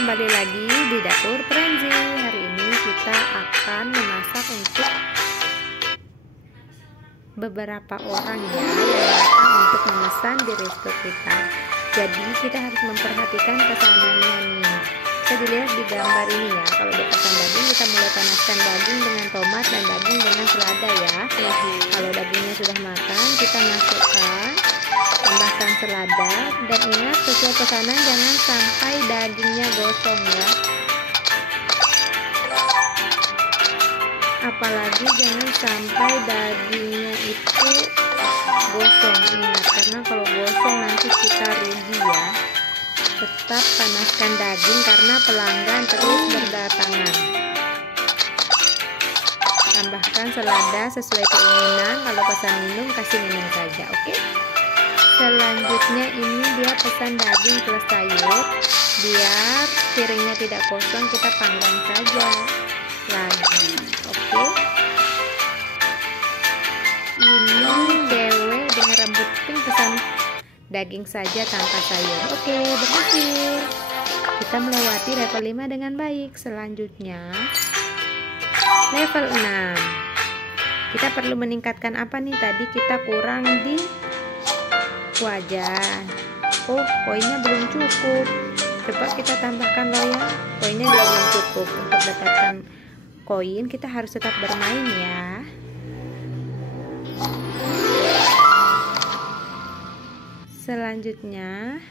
kembali lagi di dapur Prenzi. Hari ini kita akan memasak untuk beberapa orang ya, yang datang untuk memesan di resto kita. Jadi kita harus memperhatikan pesanannya nih. Bisa dilihat di gambar ini ya. Kalau dia pesan daging, kita mulai panaskan daging dengan tomat dan daging dengan selada ya. Kalau dagingnya sudah matang, kita masukkan, tambahkan selada, dan ingat sesuai pesanan jangan sampai dagingnya gosong ya. Apalagi jangan sampai dagingnya itu gosong, ingat, karena kalau gosong nanti kita rugi ya. Tetap panaskan daging karena pelanggan terus berdatangan. Tambahkan selada sesuai keinginan. Kalau pesan minum, kasih minum saja, oke? Selanjutnya ini dia pesan daging plus sayur. Biar piringnya tidak kosong, kita panggang saja lagi, oke? Ini cewek dengan rambut pink pesan daging saja tanpa sayur. Oke, berhasil. Kita melewati level 5 dengan baik. Selanjutnya level 6. Kita perlu meningkatkan apa nih? Tadi kita kurang di wajan. Oh, koinnya belum cukup. Coba kita tambahkan loyang. Koinnya juga belum cukup. Untuk dapatkan koin kita harus tetap bermain ya. Selanjutnya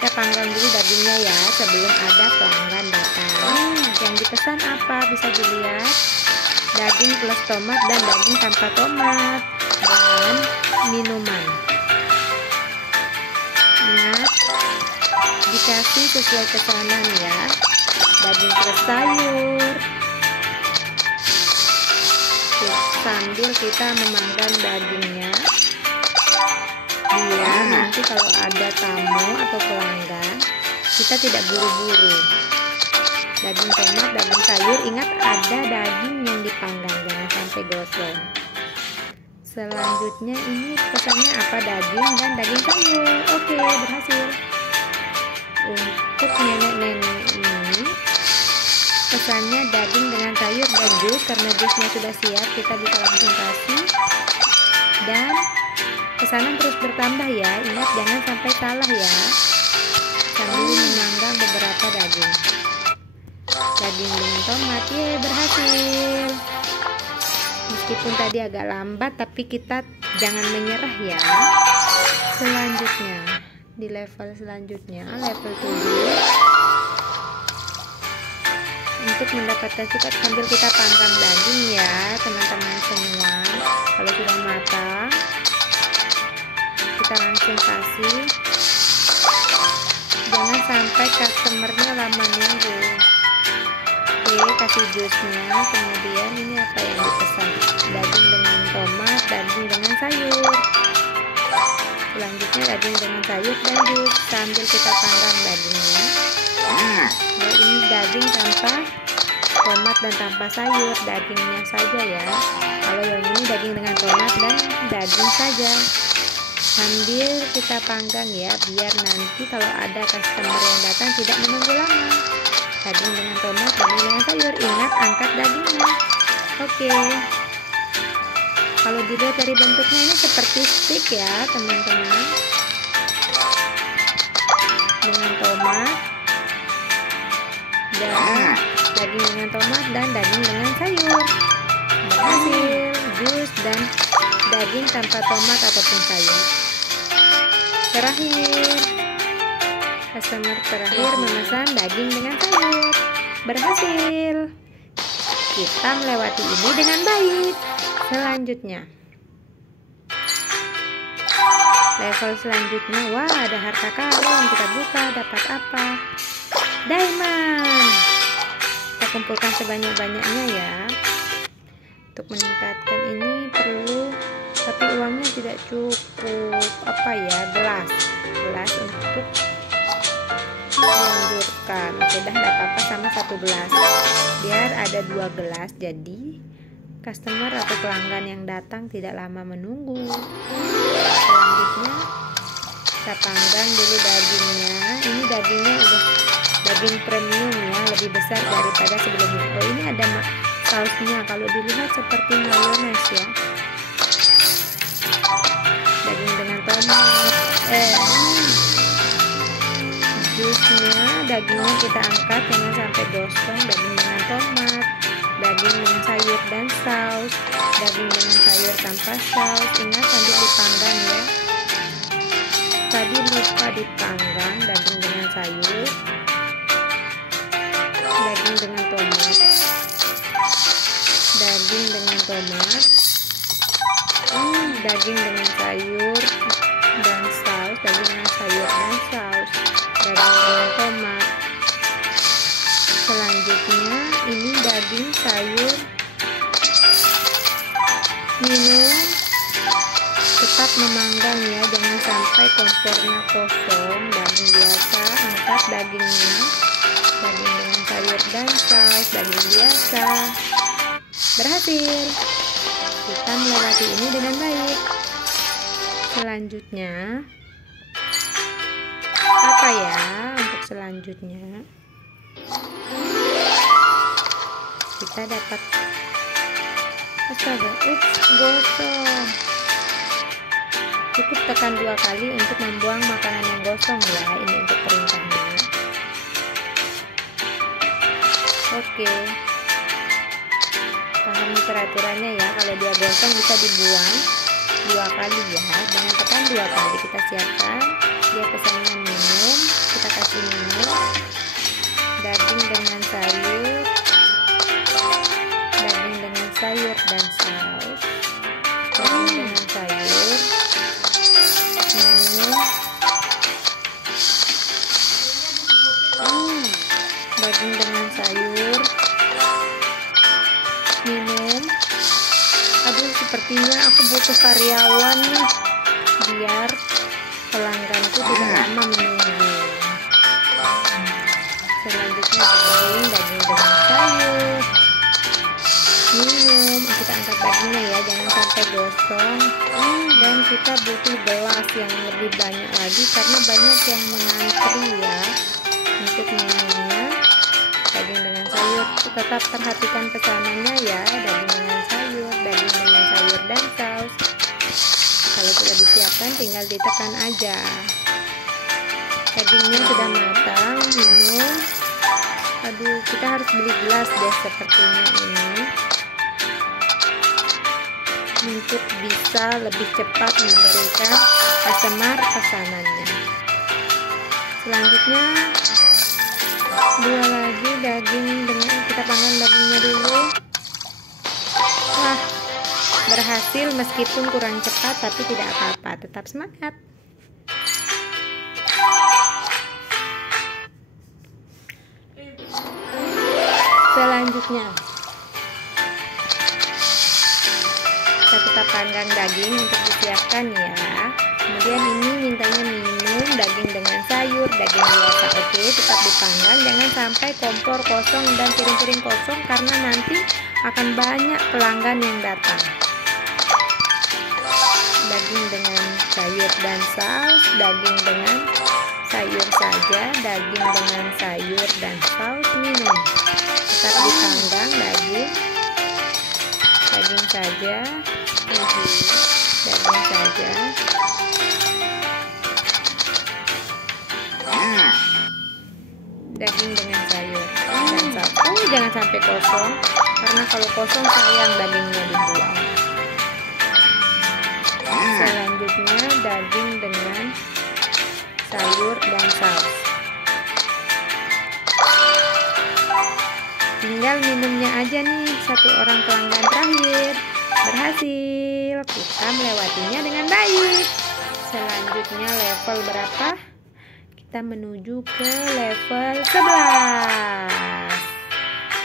kita panggang dulu dagingnya ya sebelum ada pelanggan datang. Yang dipesan apa? Bisa dilihat daging plus tomat dan daging tanpa tomat dan minuman. Ingat, dikasih sesuai pesanan ya. Daging plus sayur. Sambil kita memanggang dagingnya, biar nanti kalau ada tamu atau pelanggan kita tidak buru-buru. Daging tomat, daging sayur, ingat ada daging yang dipanggang, jangan sampai gosong. Selanjutnya ini pesannya apa? Daging dan daging sayur. Oke, berhasil. Untuk nenek-nenek ini pesannya daging dengan sayur dan jus. Karena jusnya sudah siap, kita bisa langsung kasih. Dan pesanan terus bertambah ya. Ingat jangan sampai salah ya. Sambil memanggang beberapa daging. Daging dengan tomat, berhasil. Meskipun tadi agak lambat, tapi kita jangan menyerah ya. Selanjutnya di level selanjutnya, level 7. Untuk mendapatkan sukat sambil kita panggang daging ya teman-teman semua. Kalau sudah matang, kita langsung kasih. Jangan sampai customernya lama nunggu. Oke, kasih jusnya. Kemudian ini apa yang dipesan? Daging dengan tomat, daging dengan sayur. Selanjutnya daging dengan sayur dan jus. Sambil kita panggang dagingnya. Nah, ini daging tanpa tomat dan tanpa sayur, dagingnya saja ya. Kalau yang ini daging dengan tomat dan daging saja. Sambil kita panggang ya, biar nanti kalau ada customer yang datang tidak menunggu lama. Daging dengan tomat, daging dengan sayur. Ingat angkat dagingnya. Oke. Kalau dilihat dari bentuknya ini seperti steak ya teman-teman. Dengan tomat dan daging dengan tomat dan daging dengan sayur. Berhasil. Jus dan daging tanpa tomat ataupun sayur. Terakhir, customer terakhir memesan daging dengan sayur. Berhasil. Kita melewati ini dengan baik. Selanjutnya level selanjutnya, wah ada harta karun. Kita buka, dapat apa? Diamond. Kita kumpulkan sebanyak-banyaknya ya. Untuk meningkatkan ini perlu, tapi uangnya tidak cukup. Apa ya? Gelas untuk melanjutkan. Oke, dah tidak apa-apa sama 1 gelas. Biar ada 2 gelas, jadi customer atau pelanggan yang datang tidak lama menunggu. Selanjutnya kita panggang dulu dagingnya. Ini dagingnya udah daging premium ya, lebih besar daripada sebelumnya. Oh, ini ada sausnya, kalau dilihat seperti mayones ya. Daging dengan tomat, jusnya, dagingnya kita angkat jangan sampai gosong. Daging dengan tomat, daging dengan sayur dan saus, daging dengan sayur tanpa saus. Ingat tadi dipanggang ya, tadi lupa dipanggang. Daging dengan sayur, daging dengan tomat, daging dengan tomat, daging dengan sayur dan saus, daging dengan sayur dan saus, daging dengan tomat. Selanjutnya ini daging, sayur, minum. Tetap memanggang ya, jangan sampai kompornya kosong. Daging biasa, angkat dagingnya, daging dengan sayur dan saus, daging biasa. Berhasil, kita melewati ini dengan baik. Selanjutnya apa ya untuk selanjutnya? Kita dapat gosong. Cukup tekan 2 kali untuk membuang makanan yang gosong ya. Ini untuk perintahnya. Oke, pahami peraturannya ya. Kalau dia gosong bisa dibuang 2 kali ya. Dengan tekan 2 kali. Kita siapkan. Dia pesannya minum, kita kasih minum. Daging dengan sayur, daging dengan sayur dan saus, daging dengan sayur, minum, daging dengan sayur, minum. Aduh, sepertinya aku butuh karyawan nih, biar pelangganku tidak lama menunggu. Selanjutnya daging dengan sayur, minum. Kita angkat dagingnya ya, jangan sampai gosong. Dan kita butuh gelas yang lebih banyak lagi karena banyak yang mengantri ya untuk minumnya. Daging dengan sayur, tetap perhatikan pesanannya ya. Daging dengan sayur, daging dengan sayur dan saus. Kalau sudah disiapkan tinggal ditekan aja. Dagingnya sudah matang, minum. Aduh, kita harus beli gelas deh sepertinya ini untuk bisa lebih cepat memberikan customer pesanannya. Selanjutnya 2 lagi daging dengan kita panggang dagingnya dulu. Wah, berhasil meskipun kurang cepat, tapi tidak apa-apa, tetap semangat. Selanjutnya kita tetap panggang daging untuk disiapkan ya. Kemudian ini mintanya minum, daging dengan sayur, daging biasa. Oke, tetap dipanggang, jangan sampai kompor kosong dan piring-piring kosong karena nanti akan banyak pelanggan yang datang. Daging dengan sayur dan saus, daging dengan sayur saja, daging dengan sayur dan saus, minum. Tetap dipanggang daging saja, daging saja, daging dengan sayur dan saus. Jangan sampai kosong karena kalau kosong sayang dagingnya dibuang. Selanjutnya daging dengan sayur dan saus. Tinggal minumnya aja nih, 1 orang pelanggan terakhir. Berhasil, kita melewatinya dengan baik. Selanjutnya level berapa? Kita menuju ke level 11.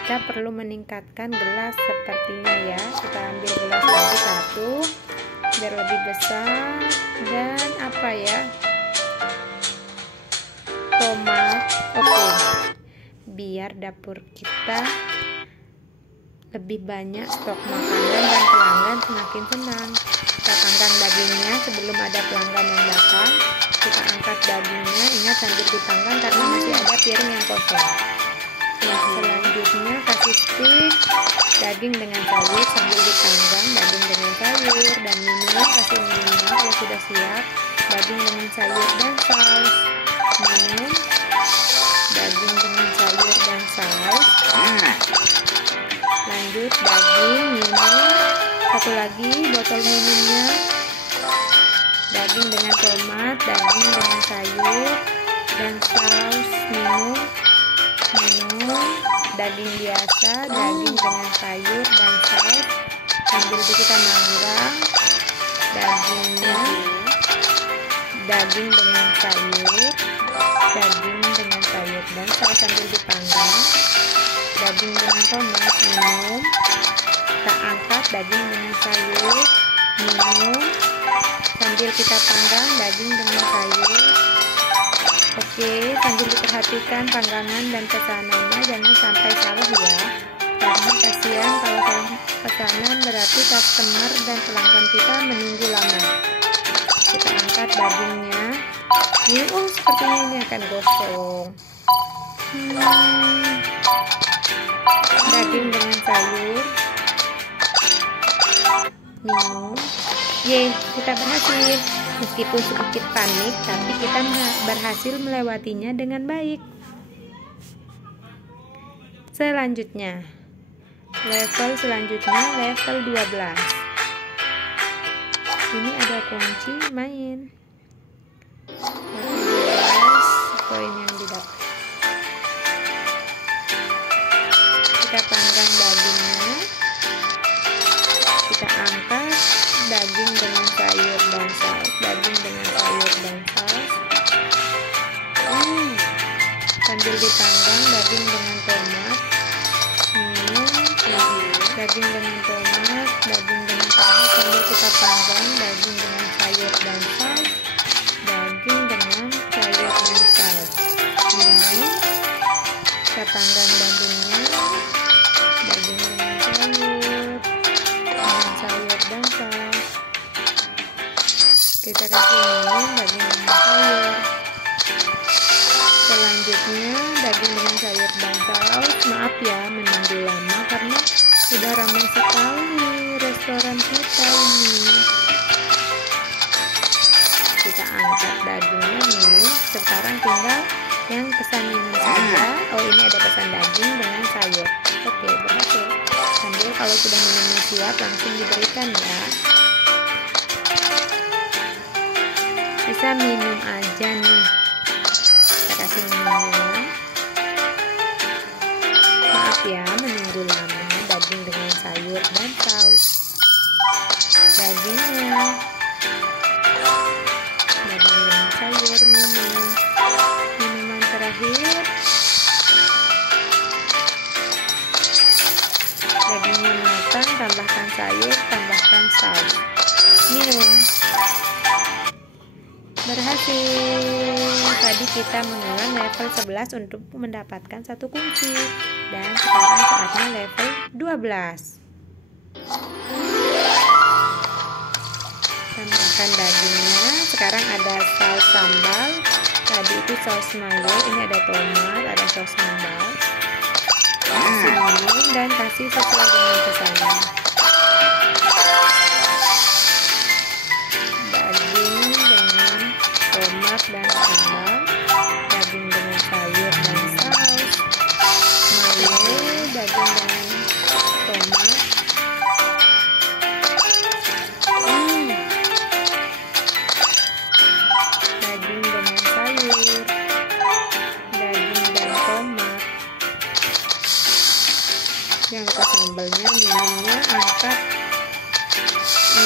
Kita perlu meningkatkan gelas sepertinya ya. Kita ambil gelas lagi 1 biar lebih besar. Dan apa ya, tomat. Oke, biar dapur kita lebih banyak stok makanan dan pelanggan semakin senang. Kita panggang dagingnya sebelum ada pelanggan yang datang. Kita angkat dagingnya, ingat sambil dipanggang karena masih ada piring yang kosong. Selanjutnya kasih stik daging dengan sayur sambil dipanggang, daging dengan sayur, dan minum, kasih minumnya kalau sudah siap, daging dengan sayur dan saus. Minum daging dengan sayur dan saus. Lanjut daging, minum, satu lagi botol minumnya, daging dengan tomat, daging dengan sayur dan saus. Minum daging biasa, daging dengan sayur dan saus sambil kita manggang dagingnya, daging dengan sayur dan saus sambil dipanggang, daging dengan tomat. Minum, kita angkat daging dengan sayur, minum sambil kita panggang daging dengan sayur. Oke, sambil diperhatikan panggangan dan pesanannya, jangan sampai salah ya, karena kasihan kalau salah pesanan berarti customer dan pelanggan kita menunggu lama. Kita angkat dagingnya, ini sepertinya ini akan gosong. Daging dengan sayur, minum. Kita berhasil. Meskipun sedikit panik, tapi kita berhasil melewatinya dengan baik. Selanjutnya, level 12. Ini ada kunci main. Level 12, koin yang didapat. Kita panggang dagingnya. Kita angkat daging dengan sayur dan saus, daging dengan sayur dan saus. Sambil dipanggang daging dengan tomat. Daging dengan tomat, daging dengan tomat sambil kita panggang daging dengan sayur dan saus, daging dengan sayur dan saus. Kita panggang dagingnya, daging dengan sayur dan saus. Kita kasih minum daging dengan sayur. Selanjutnya daging dengan sayur dan saus. Maaf ya menunggu lama karena sudah ramai sekali restoran kita ini. Kita angkat dagingnya, minum. Sekarang tinggal yang pesan minum saja. Oh, ini ada pesan daging dengan sayur. Oke, berhasil. Sambil kalau sudah minumnya siap langsung diberikan ya. Bisa minum aja nih. Kita kasih minumnya. Maaf ya menunggu lama. Daging dengan sayur dan saus. Dagingnya, daging dengan sayur, minum. Minuman terakhir. Dagingnya matang, tambahkan sayur, tambahkan saus. Minum. Berhasil. Tadi kita mengulang level 11 untuk mendapatkan satu kunci. Dan sekarang saatnya level 12. Tambahkan dagingnya. Sekarang ada saus sambal. Tadi itu saus mayo. Ini ada tomat, ada saus sambal. Kasih minum dan kasih sesuai dengan pesanan. Daging dengan tomat dan sambal. Daging dengan sayur dan saus. Mayo, daging dengan tomat. Daging dengan sayur. Daging dan tomat. Jangan lupa sambalnya, minumnya, angkat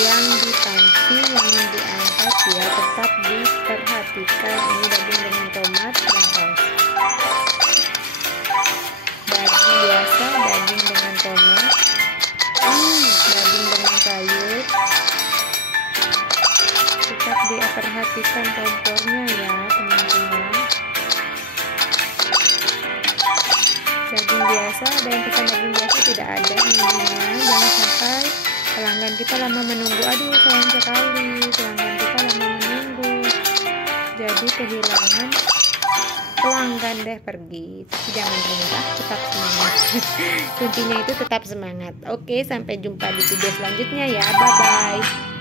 yang di panci, jangan diangkat ya, tetap diperhatikan. Ini daging dengan tomat dan saus. Daging biasa, daging dengan tomat, daging dengan sayur. Tetap diperhatikan kompornya ya teman-teman. Daging biasa, ada yang pesan daging biasa tidak ada minumnya. Jangan sampai pelanggan kita lama menunggu. Aduh sayang sekali, pelanggan kita lama menunggu. jadi kehilangan pelanggan deh pergi. Tapi jangan menyerah, tetap semangat. Kuncinya itu tetap semangat. Oke, sampai jumpa di video selanjutnya ya. Bye bye.